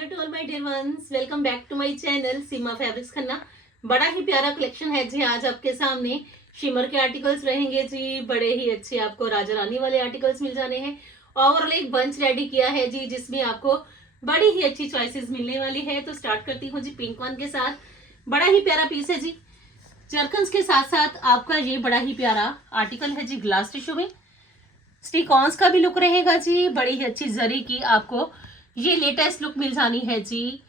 To all my dear ones, welcome back to my channel Seema fabrics Khanna. बड़ा ही प्यारा collection है जी आज आपके सामने। शिमर के आर्टिकल्स रहेंगे जी, बड़े ही अच्छे आपको राजा रानी वाले आर्टिकल्स मिल जाने हैं। ओवरऑल एक बंच रेडी किया है जी जिसमें आपको बड़ी ही अच्छी चॉइसेस मिलने वाली है। तो स्टार्ट करती हूँ जी पिंक वन के साथ। बड़ा ही प्यारा पीस है जी, जरकन्स के साथ साथ आपका ये बड़ा ही प्यारा आर्टिकल है जी ग्लास टिश्यू में। स्टिकॉन्स का भी लुक रहेगा जी, बड़ी ही अच्छी जरी की आपको ये लेटेस्ट लुक मिल जानी है जी,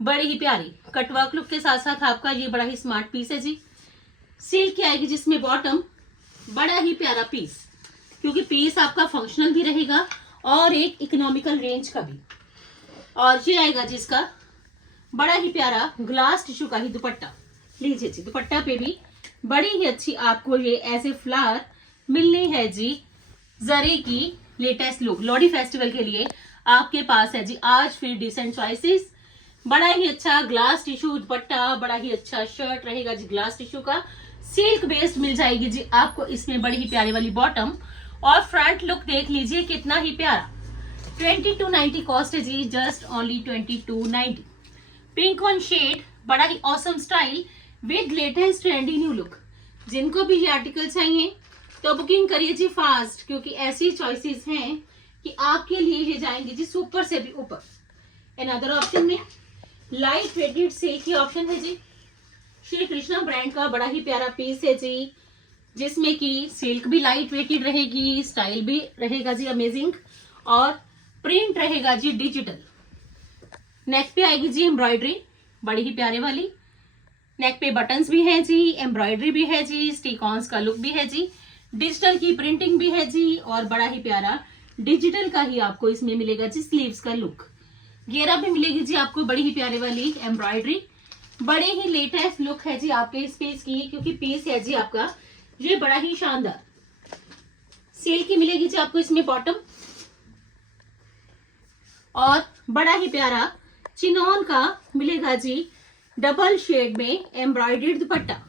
बड़ी ही प्यारी कटवर्क लुक के साथ साथ आपका ये बड़ा ही स्मार्ट पीस है जी। सिल्क की आएगी जिसमें बॉटम, बड़ा ही प्यारा पीस, क्योंकि पीस आपका फंक्शनल भी रहेगा और एक इकोनॉमिकल रेंज का भी। और ये आएगा जिसका बड़ा ही प्यारा ग्लास टिश्यू का ही दुपट्टा। लीजिए जी, दुपट्टा पे भी बड़ी ही अच्छी आपको ये ऐसे फ्लावर मिलनी है जी, जरी की लेटेस्ट लुक। लोहड़ी फेस्टिवल के लिए आपके पास है जी आज फिर डिसेंट चॉइसेस। बड़ा ही अच्छा ग्लास टिश्यू दुपट्टा, बड़ा ही अच्छा शर्ट रहेगा जी ग्लास टिश्यू का, सिल्क बेस्ड मिल जाएगी जी आपको इसमें बड़ी ही प्यारी वाली बॉटम। और फ्रंट लुक देख लीजिए कितना ही प्यारा। 2290 कॉस्ट है जी, just only 2290। Pink one shade, बड़ा ही awesome style with latest trendy new look. जिनको भी ये आर्टिकल चाहिए तो बुकिंग करिए जी फास्ट, क्योंकि ऐसी चॉइसेस हैं कि आपके लिए ये जाएंगे जी सुपर से भी ऊपर। अनदर ऑप्शन में लाइट वेटेड सिल्क की ऑप्शन है जी। श्री कृष्णा ब्रांड का बड़ा ही प्यारा पीस है जी, जिसमें कि सिल्क भी लाइट वेटेड रहेगी, स्टाइल भी रहेगा जी अमेजिंग, और प्रिंट रहेगा जी डिजिटल। नेक पे आएगी जी एम्ब्रॉयडरी, बड़ी ही प्यारे वाली। नेक पे बटन्स भी है जी, एम्ब्रॉयडरी भी है जी, स्टिकॉन्स का लुक भी है जी, डिजिटल की प्रिंटिंग भी है जी, और बड़ा ही प्यारा डिजिटल का ही आपको इसमें मिलेगा जी स्लीव्स का लुक। घेरा भी मिलेगी जी आपको बड़ी ही प्यारे वाली एम्ब्रॉयडरी। बड़े ही लेटेस्ट लुक है जी आपके इस पीस की, क्योंकि पीस है जी आपका ये बड़ा ही शानदार। सिल्क की मिलेगी जी आपको इसमें बॉटम, और बड़ा ही प्यारा चिनॉन का मिलेगा जी डबल शेड में एम्ब्रॉयडर्ड दुपट्टा।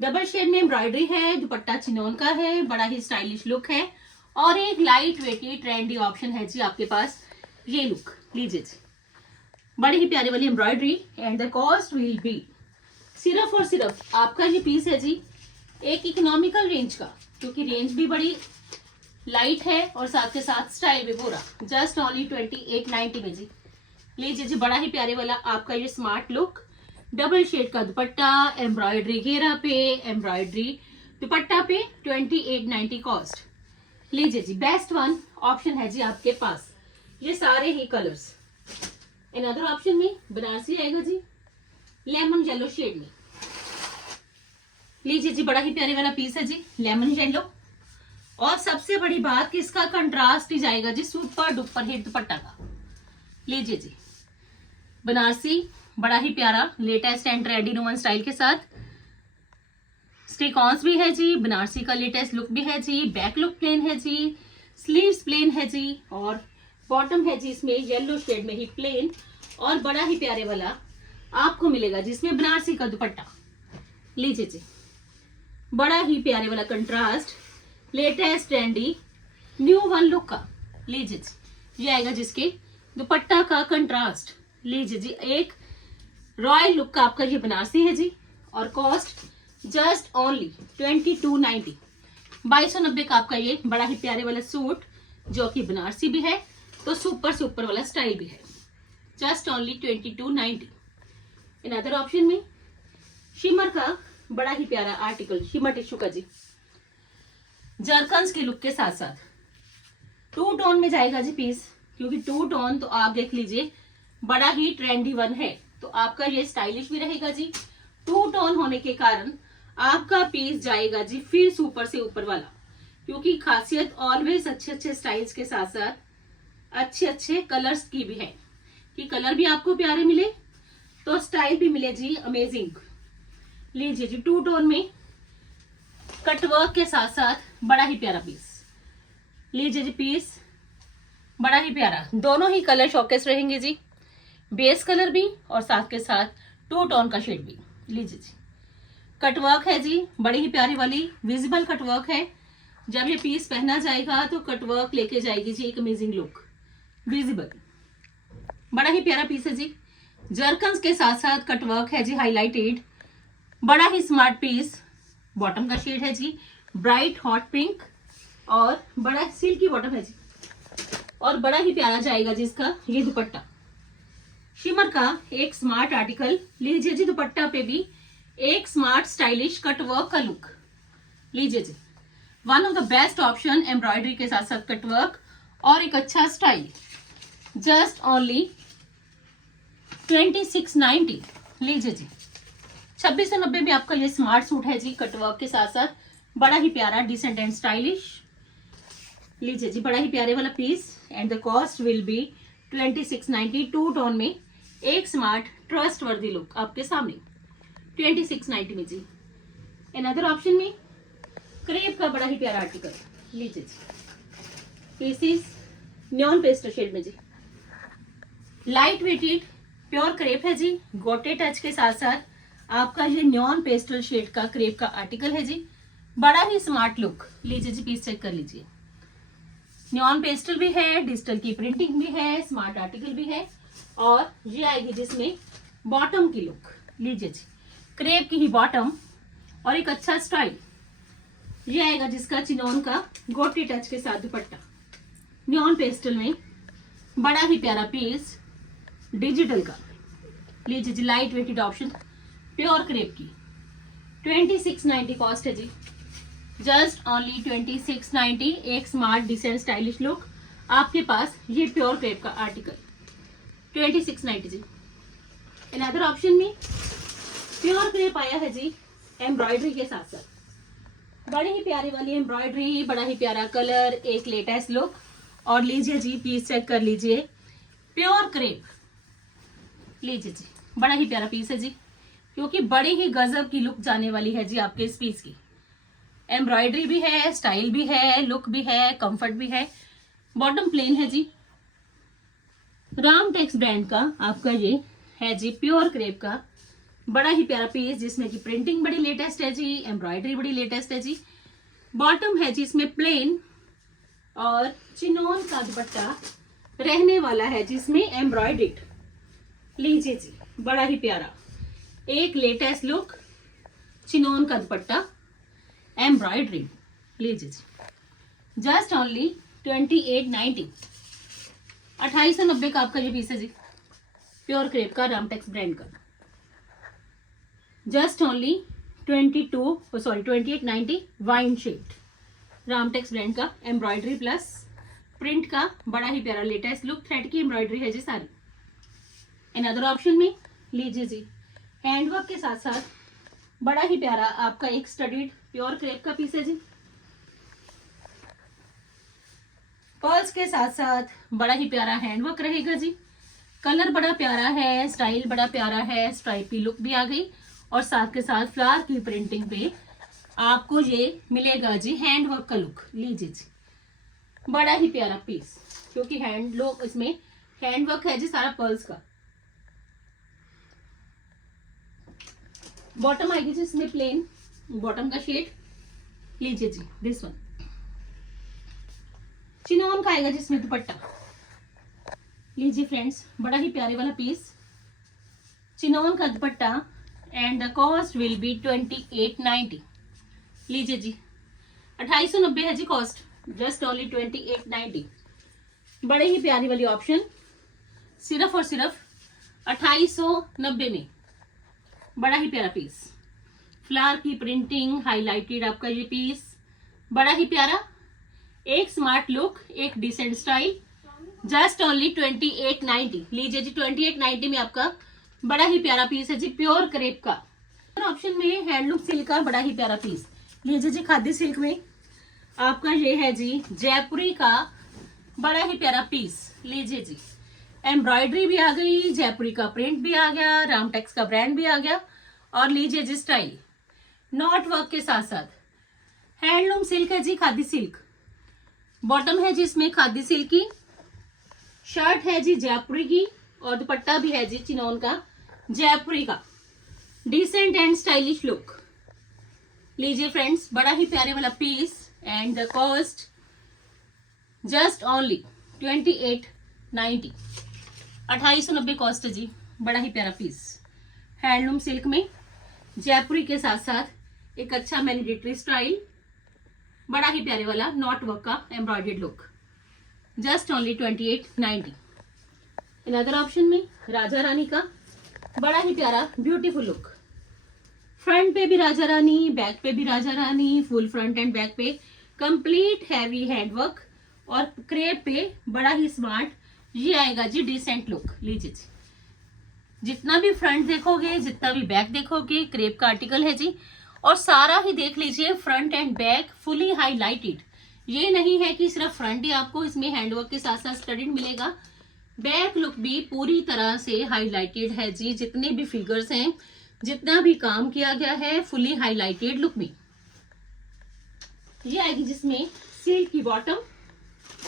डबल शेड में एम्ब्रॉयडरी है, दुपट्टा चिनॉन का है, बड़ा ही स्टाइलिश लुक है, और एक लाइट वेटी ट्रेंडी ऑप्शन है जी आपके पास ये लुक। लीजिए जी, बड़ी ही प्यारी वाली embroidery. And the cost will B सिर्फ और सिर्फ आपका ये पीस है जी एक इकोनॉमिकल रेंज का, क्योंकि रेंज भी बड़ी लाइट है और साथ के साथ स्टाइल भी पूरा, जस्ट ओनली 2890 में जी। लीजिए जी, बड़ा ही प्यारे वाला आपका ये स्मार्ट लुक, डबल शेड का दुपट्टा, एम्ब्रॉयडरी घेरा पे, एम्ब्रॉयडरी दुपट्टा पे, 2890 कॉस्ट। लीजिए जी, बेस्ट वन ऑप्शन है जी आपके पास, ये सारे ही कलर्स। अनदर ऑप्शन में बनारसी आएगा जी लेमन येलो शेड में। लीजिए जी, बड़ा ही प्यारे वाला पीस है जी लेमन येलो, और सबसे बड़ी बात कि इसका कंट्रास्ट ही जाएगा जी सुपर डुपर हिट दुपट्टा का। लीजिए जी, बनारसी बड़ा ही प्यारा latest and trendy Numan style के साथ। स्टिकॉन्स भी है जी, बनारसी का लेटेस्ट लुक भी है जी, बैक लुक प्लेन है जी, स्लीव्स प्लेन है जी, और बॉटम है जी इसमें येलो शेड में ही प्लेन, और बड़ा ही प्यारे वाला आपको मिलेगा जिसमें बनारसी का दुपट्टा। लीजिए जी, बड़ा ही प्यारे वाला contrast latest trendy new one look का। लीजिए जी, ये आएगा जिसके दुपट्टा का कंट्रास्ट। लीजिए जी, एक रॉयल लुक का आपका ये बनारसी है जी, और कॉस्ट जस्ट ओनली 2290। 2290 का आपका ये बड़ा ही प्यारे वाला सूट, जो कि बनारसी भी है तो सुपर वाला स्टाइल भी है, जस्ट ओनली 2290। अनदर ऑप्शन में शिमर का बड़ा ही प्यारा आर्टिकल, शिमर टिश्यू का जी, जरकन्स के लुक के साथ साथ टू टोन में जाएगा जी पीस, क्योंकि टू टोन तो आप देख लीजिए बड़ा ही ट्रेंडी वन है, तो आपका ये स्टाइलिश भी रहेगा जी। टू टोन होने के कारण आपका पीस जाएगा जी फिर सुपर से ऊपर वाला, क्योंकि खासियत ऑलवेज अच्छे स्टाइल्स के साथ साथ अच्छे कलर्स की भी है, कि कलर भी आपको प्यारे मिले तो स्टाइल भी मिले जी अमेजिंग। लीजिए जी, टू टोन में कटवर्क के साथ साथ बड़ा ही प्यारा पीस। लीजिए जी, पीस बड़ा ही प्यारा, दोनों ही कलर शॉकेस रहेंगे जी, बेस कलर भी और साथ के साथ टू टोन का शेड भी। लीजिए जी, कटवर्क है जी, बड़ी ही प्यारी वाली विजिबल कटवर्क है। जब ये पीस पहना जाएगा तो कटवर्क लेके जाएगी जी एक अमेजिंग लुक विजिबल। बड़ा ही प्यारा पीस है जी। जरकन्स के साथ साथ कटवर्क है जी हाईलाइटेड, बड़ा ही स्मार्ट पीस। बॉटम का शेड है जी ब्राइट हॉट पिंक और बड़ा सिल्की बॉटम है जी, और बड़ा ही प्यारा जाएगा जी इसका ये दुपट्टा। शिमर का एक स्मार्ट आर्टिकल लीजिए जी, दुपट्टा पे भी एक स्मार्ट स्टाइलिश कटवर्क का लुक लीजिए जी। One of the best option embroidery के साथ साथ कटवर्क और एक अच्छा स्टाइल। जस्ट ओनली 2690 लीजिए जी। 2690 में आपका ये स्मार्ट सूट है जी, कटवर्क के साथ साथ बड़ा ही प्यारा डिसेंट एंड स्टाइलिश लीजिए जी। बड़ा ही प्यारे वाला piece and the cost will be 2690। Two tone में एक स्मार्ट ट्रस्ट वर्दी लुक आपके सामने 2690 में जी। अनदर ऑप्शन में क्रेप का बड़ा ही प्यारा आर्टिकल लीजिए जी। पीसीस न्योन पेस्टल शेड में जी, लाइट वेटेड प्योर क्रेप है जी। गोटे टच के साथ साथ आपका ये न्योन पेस्टल शेड का क्रेप का आर्टिकल है जी, बड़ा ही स्मार्ट लुक लीजिए जी। पीस चेक कर लीजिए, न्योन पेस्टल भी है, डिजिटल की प्रिंटिंग भी है, स्मार्ट आर्टिकल भी है, और ये आएगी जिसमें बॉटम की लुक लीजिए जी। क्रेप की ही बॉटम और एक अच्छा स्टाइल। ये आएगा जिसका चिनोन का गोटी टच के साथ दुपट्टा न्योन पेस्टल में, बड़ा ही प्यारा पीस डिजिटल का लीजिए जी। Light weighted option pure crepe की 2690 कॉस्ट है जी। Just only 2690। एक स्मार्ट डिसेंट स्टाइलिश लुक आपके पास ये प्योर क्रेप का आर्टिकल 2690 जी। अनदर ऑप्शन में प्योर क्रेप आया है जी एम्ब्रॉयडरी के साथ साथ, बड़ी ही प्यारी वाली एम्ब्रॉयडरी, बड़ा ही प्यारा कलर, एक लेटेस्ट लुक। और लीजिए जी पीस चेक कर लीजिए, प्योर क्रेप लीजिए जी। बड़ा ही प्यारा पीस है जी, क्योंकि बड़ी ही गजब की लुक जाने वाली है जी आपके इस पीस की। एम्ब्रॉयडरी भी है, स्टाइल भी है, लुक भी है, कंफर्ट भी है। बॉटम प्लेन है जी। रामटेक्स ब्रांड का आपका ये है जी प्योर क्रेप का बड़ा ही प्यारा पीस, जिसमें की प्रिंटिंग बड़ी लेटेस्ट है जी, एम्ब्रॉयडरी बड़ी लेटेस्ट है जी। बॉटम है जी इसमें प्लेन और चिनोन का दुपट्टा रहने वाला है जिसमें एम्ब्रॉयडर्ड लीजिए जी। बड़ा ही प्यारा एक लेटेस्ट लुक, चिनोन का दुपट्टा एम्ब्रॉयडरी लीजिए जी। Just only 2890। 2890 का आपका ये पीस है जी, प्योर क्रेप का रामटेक्स ब्रांड का। Just only 2890 wine shade Ramtex brand का, एम्ब्रॉयडरी प्लस प्रिंट का बड़ा ही प्यारा लेटेस्ट लुक। थ्रेड की एम्ब्रॉयडरी है जी सारी। अनदर ऑप्शन में लीजिए जी हैंडवर्क के साथ साथ बड़ा ही प्यारा आपका एक स्टडीड प्योर क्रेप का पीस है जी। पर्ल्स के साथ साथ बड़ा ही प्यारा हैंडवर्क रहेगा जी। कलर बड़ा प्यारा है, स्टाइल बड़ा प्यारा है, स्ट्राइपी लुक भी आ गई, और साथ के साथ फ्लावर की प्रिंटिंग पे आपको ये मिलेगा जी हैंडवर्क का लुक लीजिए जी। बड़ा ही प्यारा पीस, क्योंकि हैंड लोग इसमें हैंडवर्क है जी सारा पर्ल्स का। बॉटम आएगी जी इसमें प्लेन, बॉटम का शेड लीजिए जी दिस वन। चिनोन का आएगा जिसमें दुपट्टा लीजिए फ्रेंड्स, बड़ा ही प्यारे वाला पीस, चिनोन का दुपट्टा and the cost will B 2890 लीजिए जी। 2890 है जी कॉस्ट, जस्ट ओनली 2890। बड़े ही प्यारी वाली ऑप्शन सिर्फ और सिर्फ 2890 में। बड़ा ही प्यारा पीस, फ्लावर की प्रिंटिंग हाईलाइटेड आपका ये पीस, बड़ा ही प्यारा एक स्मार्ट लुक, एक डिसेंट स्टाइल। जस्ट ओनली 2890 लीजिए जी। 2890 में आपका बड़ा ही प्यारा पीस है जी प्योर क्रेप का। ऑप्शन में हैंडलूम सिल्क का बड़ा ही प्यारा पीस लीजिए जी। खादी सिल्क में आपका ये है जी जयपुरी का बड़ा ही प्यारा पीस लीजिए जी। एम्ब्रॉयडरी भी आ गई, जयपुरी का प्रिंट भी आ गया, रामटेक्स का ब्रांड भी आ गया, और लीजिए जी स्टाइल नॉट वर्क के साथ साथ हैंडलूम सिल्क है जी, खादी सिल्क। बॉटम है जी इसमें खादी सिल्क की, शर्ट है जी जयपुरी की, और दुपट्टा भी है जी चिनोन का जयपुरी का। डिसेंट एंड स्टाइलिश लुक लीजिए फ्रेंड्स, बड़ा ही प्यारे वाला piece and the cost just only 2890 2890 cost है जी। बड़ा ही प्यारा पीस, हैंडलूम सिल्क में जयपुरी के साथ साथ एक अच्छा मैनिडेटरी स्टाइल, बड़ा ही प्यारे वाला नॉट वर्क का embroidered look, just only 2890। Another option में राजा रानी का बड़ा ही प्यारा ब्यूटीफुल लुक, फ्रंट पे भी राजा रानी, बैक पे भी Raja Rani, full front end back पे कंप्लीट हैवी हैंडवर्क और क्रेप पे बड़ा ही स्मार्ट ये आएगा जी डिसेंट लुक। लीजिए जी, जितना भी फ्रंट देखोगे जितना भी बैक देखोगे क्रेप का आर्टिकल है जी, और सारा ही देख लीजिए front end back fully highlighted. ये नहीं है कि सिर्फ फ्रंट ही आपको इसमें हैंडवर्क के साथ साथ स्टडीड मिलेगा, बैक लुक भी पूरी तरह से हाईलाइटेड है जी। जितने भी फिगर्स हैं, जितना भी काम किया गया है फुली हाईलाइटेड लुक में। ये आएगी जिसमें सिल्क की बॉटम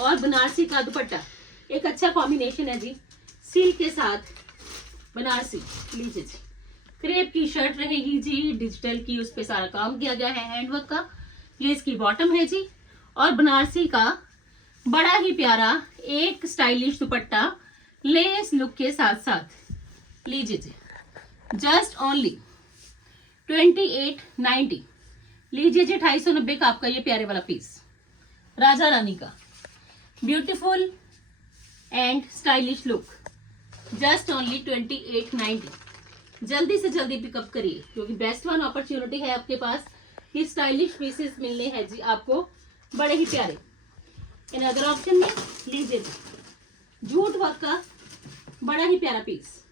और बनारसी का दुपट्टा, एक अच्छा कॉम्बिनेशन है जी, सिल्क के साथ बनारसी। लीजिए जी, क्रेप की शर्ट रहेगी जी, डिजिटल की उस पे सारा काम किया गया है हैंडवर्क का। ये इसकी बॉटम है जी, और बनारसी का बड़ा ही प्यारा एक स्टाइलिश दुपट्टा लेस लुक के साथ साथ। लीजिए जी, जस्ट ओनली 2890। लीजिए जी, 250 का आपका ये प्यारे वाला पीस, राजा रानी का beautiful and stylish look, just only 2890। जल्दी से जल्दी पिकअप करिए क्योंकि बेस्ट वन अपॉर्चुनिटी है आपके पास कि स्टाइलिश पीसेस मिलने हैं जी आपको बड़े ही प्यारे। इन अदर ऑप्शन में लीजिए जी, जूट वर्क का बड़ा ही प्यारा पीस।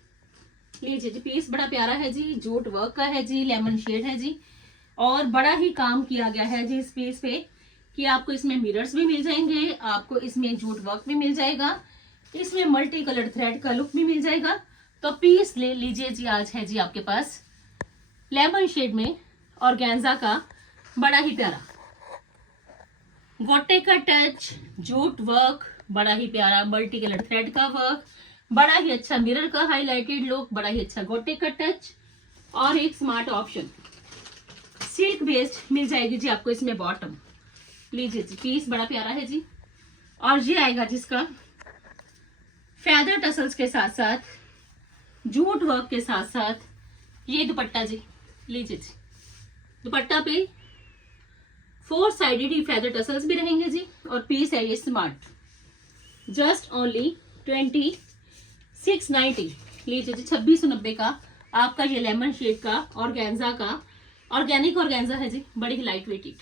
लीजिए जी, पीस बड़ा प्यारा है जी, जूट वर्क का है जी, लेमन शेड है जी, और बड़ा ही काम किया गया है जी इस पीस पे कि आपको इसमें मिरर्स भी मिल जाएंगे, आपको इसमें जूट वर्क भी मिल जाएगा, इसमें मल्टी कलर थ्रेड का लुक भी मिल जाएगा। तो पीस ले लीजिए जी, आज है जी आपके पास लेमन शेड में ऑर्गेन्जा का बड़ा ही प्यारा गोटे का टच, जूट वर्क, बड़ा ही प्यारा मल्टी कलर थ्रेड का वर्क, बड़ा ही अच्छा मिरर का हाईलाइटेड लुक, बड़ा ही अच्छा गोटे का टच और एक स्मार्ट ऑप्शन सिल्क बेस्ड मिल जाएगी जी आपको इसमें बॉटम। लीजिए जी, पीस बड़ा प्यारा है जी, और ये आएगा जिसका फेदर टसल्स के साथ साथ जूट वर्क के साथ साथ ये दुपट्टा जी। लीजिए जी, दुपट्टा पे 4 साइडेड ही फेदर टसल्स भी रहेंगे जी, और पीस है ये स्मार्ट, जस्ट ओनली 2690। लीजिए जी, 2690 का आपका ये लेमन शेड का ऑर्गेन्जा का ऑर्गेनिक ऑर्गेन्जा है जी, बड़ी ही लाइट वेटेड,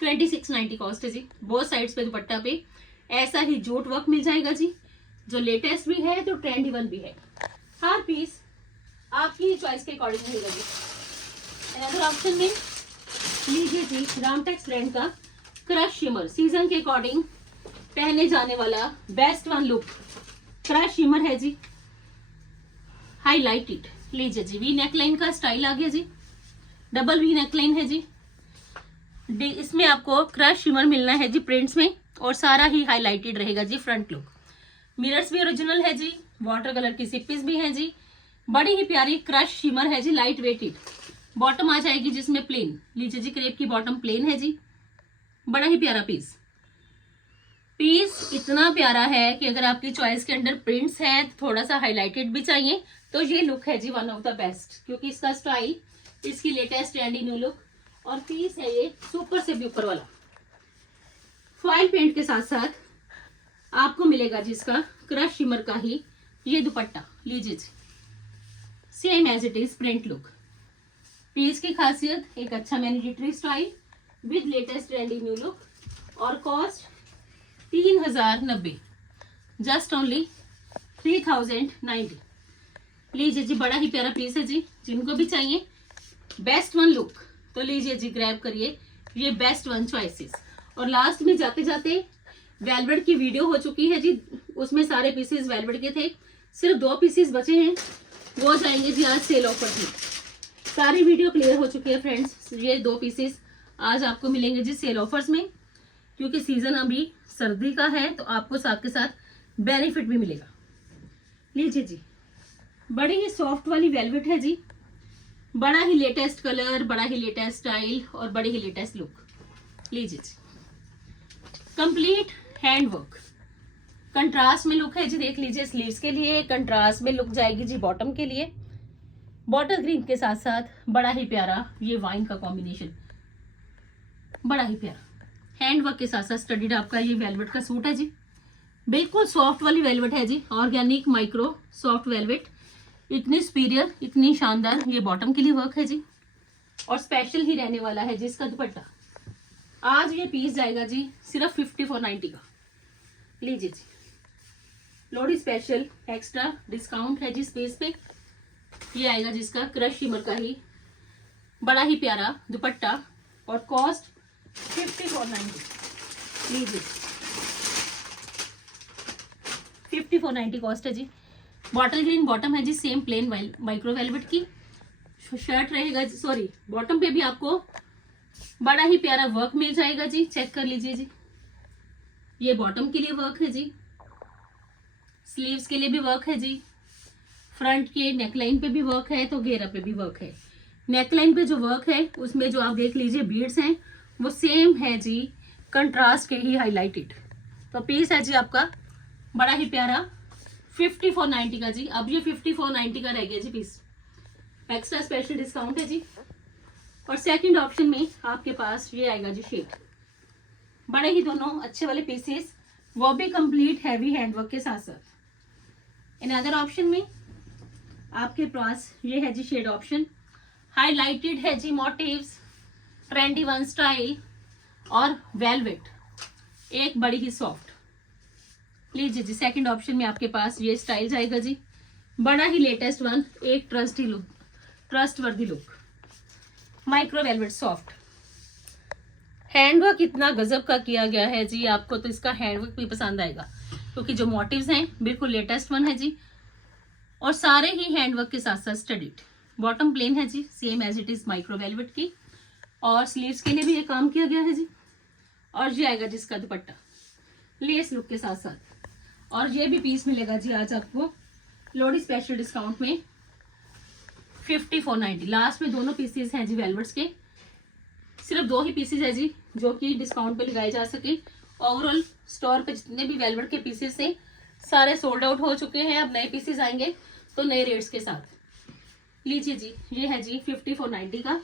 2690 कॉस्ट है जी। बोथ साइड्स पे दुपट्टा पे ऐसा ही जूट वर्क मिल जाएगा जी, जो लेटेस्ट भी है तो ट्रेंडी वन भी है। हर पीस आपकी चॉइस के अकॉर्डिंग मिलेगा जी। अनदर ऑप्शन में लीजिए जी, रामटेक्स ब्रांड का क्रश शिमर, सीजन के अकॉर्डिंग पहने जाने वाला best one look crush shimmer है जी, हाईलाइटेड। लीजिए जी, वी नेकलाइन का स्टाइल आ गया जी, डबल वी नेकलाइन है जी, इसमें आपको क्रश शिमर मिलना है जी प्रिंट्स में, और सारा ही हाईलाइटेड रहेगा जी फ्रंट लुक। मिरर्स भी ओरिजिनल है जी, वाटर कलर की सिप्पीज भी हैं जी, बड़ी ही प्यारी क्रश शिमर है जी, लाइट वेटेड। बॉटम आ जाएगी जिसमें प्लेन। लीजिए जी, क्रेप की बॉटम प्लेन है जी, बड़ा ही प्यारा पीस। पीस इतना प्यारा है कि अगर आपकी चॉइस के अंदर प्रिंट्स हैं, थोड़ा सा हाईलाइटेड भी चाहिए, तो ये लुक है जी वन ऑफ द बेस्ट, क्योंकि इसका स्टाइल, इसकी लेटेस्ट ट्रेंडी न्यू लुक, और पीस है ये सुपर से भी ऊपर वाला। फॉइल पेंट के साथ साथ आपको मिलेगा जिसका क्रश शिमर का ही ये दुपट्टा। लीजिए जी, same as it is print look. Piece की खासियत एक अच्छा मैनिडेटरी style with latest trendy new look, और कॉस्ट 3090, जस्ट ओनली 3090। लीजिए जी, बड़ा ही प्यारा पीस है जी, जिनको भी चाहिए बेस्ट वन लुक तो लीजिए जी, ग्रैब करिए ये बेस्ट वन चॉइसेस। और लास्ट में जाते जाते वेलवेट की वीडियो हो चुकी है जी, उसमें सारे पीसेस वेलवेट के थे, सिर्फ 2 पीसेस बचे हैं, वो जाएंगे जी आज सेल ऑफर में। सारी वीडियो क्लियर हो चुकी है फ्रेंड्स, ये 2 पीसेस आज आपको मिलेंगे जी सेल ऑफर्स में, क्योंकि सीजन अभी सर्दी का है तो आपको साथ के साथ बेनिफिट भी मिलेगा। लीजिए जी, बड़ी ही सॉफ्ट वाली वेलवेट है जी, बड़ा ही लेटेस्ट कलर, बड़ा ही लेटेस्ट स्टाइल और बड़ी ही लेटेस्ट लुक। लीजिए जी, कंप्लीट हैंड वर्क, कंट्रास्ट में लुक है जी, देख लीजिए स्लीव्स के लिए कंट्रास्ट में लुक जाएगी जी बॉटम के लिए। बॉटल ग्रीन के साथ साथ बड़ा ही प्यारा ये वाइन का कॉम्बिनेशन, बड़ा ही प्यारा हैंड वर्क के साथ साथ स्टडीड आपका ये वेलवेट का सूट है जी। बिल्कुल सॉफ्ट वाली वेलवेट है जी, ऑर्गेनिक माइक्रो सॉफ्ट वेलवेट, इतनी सुपीरियर इतनी शानदार। ये बॉटम के लिए वर्क है जी और स्पेशल ही रहने वाला है जी इसका दुपट्टा। आज ये पीस जाएगा जी सिर्फ 5490 का। लीजिए जी, लोहड़ी स्पेशल एक्स्ट्रा डिस्काउंट है जी स्पेस पे। ये आएगा जिसका क्रश शिमर का ही बड़ा ही प्यारा दुपट्टा और कॉस्ट 5490। लीजिए 5490 कॉस्ट है जी। बॉटल ग्रीन बॉटम है जी, सेम प्लेन माइक्रो वेलवेट की शर्ट रहेगा, सॉरी बॉटम पे भी आपको बड़ा ही प्यारा वर्क मिल जाएगा जी। चेक कर लीजिए जी, ये बॉटम के लिए वर्क है जी, स्लीव्स के लिए भी वर्क है जी, फ्रंट के नेकलाइन पे भी वर्क है, तो घेरा पे भी वर्क है। नेकलाइन पे जो वर्क है उसमें जो आप देख लीजिए बीड्स हैं वो सेम है जी, कंट्रास्ट के ही हाईलाइटेड। तो पीस है जी आपका बड़ा ही प्यारा 5490 का जी। अब ये 5490 का रह गया जी पीस, एक्स्ट्रा स्पेशल डिस्काउंट है जी। और सेकंड ऑप्शन में आपके पास ये आएगा जी शेड, बड़े ही दोनों अच्छे वाले पीसेस, वो भी कंप्लीट हैवी हैंडवर्क के साथ साथ। इन अदर ऑप्शन में आपके पास ये है जी शेड ऑप्शन, हाईलाइटेड है जी मोटिव्स, ट्रेंडी वन स्टाइल और वेलवेट, एक बड़ी ही सॉफ्ट। लीजिए जी, सेकंड ऑप्शन में आपके पास ये स्टाइल जाएगा जी, बड़ा ही लेटेस्ट वन, एक trustworthy look, micro velvet soft. Handwork इतना गजब का किया गया है जी, आपको तो इसका हैंडवर्क भी पसंद आएगा क्योंकि जो मोटिव्स हैं बिल्कुल लेटेस्ट वन है जी और सारे ही हैंडवर्क के साथ साथ स्टडीड। बॉटम प्लेन है जी, same as it is micro velvet की, और स्लीव्स के लिए भी ये काम किया गया है जी। और ये आएगा जिसका दुपट्टा लेस लुक के साथ साथ। और ये भी पीस मिलेगा जी आज आपको लोहड़ी स्पेशल डिस्काउंट में 5490। लास्ट में दोनों पीसेस हैं जी वेलवेट्स के, सिर्फ 2 ही पीसेस है जी जो कि डिस्काउंट पे लगाए जा सके। ओवरऑल स्टोर पे जितने भी वेलवेट के पीसेस हैं सारे सोल्ड आउट हो चुके हैं, अब नए पीसेस आएंगे तो नए रेट्स के साथ। लीजिए जी, ये है जी 5490 का।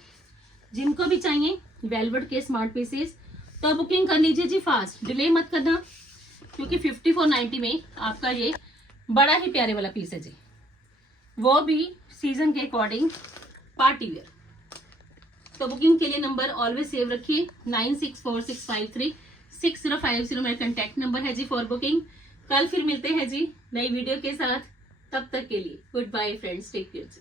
जिनको भी चाहिए वेलवेट के स्मार्ट पीसेस तो बुकिंग कर लीजिए जी फास्ट, डिले मत करना क्योंकि 5490 में आपका ये बड़ा ही प्यारे वाला पीस है जी, वो भी सीजन के अकॉर्डिंग पार्टी वेयर। तो बुकिंग के लिए नंबर ऑलवेज सेव रखिए 9646536050 मेरा कंटेक्ट नंबर है जी फॉर बुकिंग। कल फिर मिलते हैं जी नई वीडियो के साथ, तब तक के लिए good bye friends, take care जी।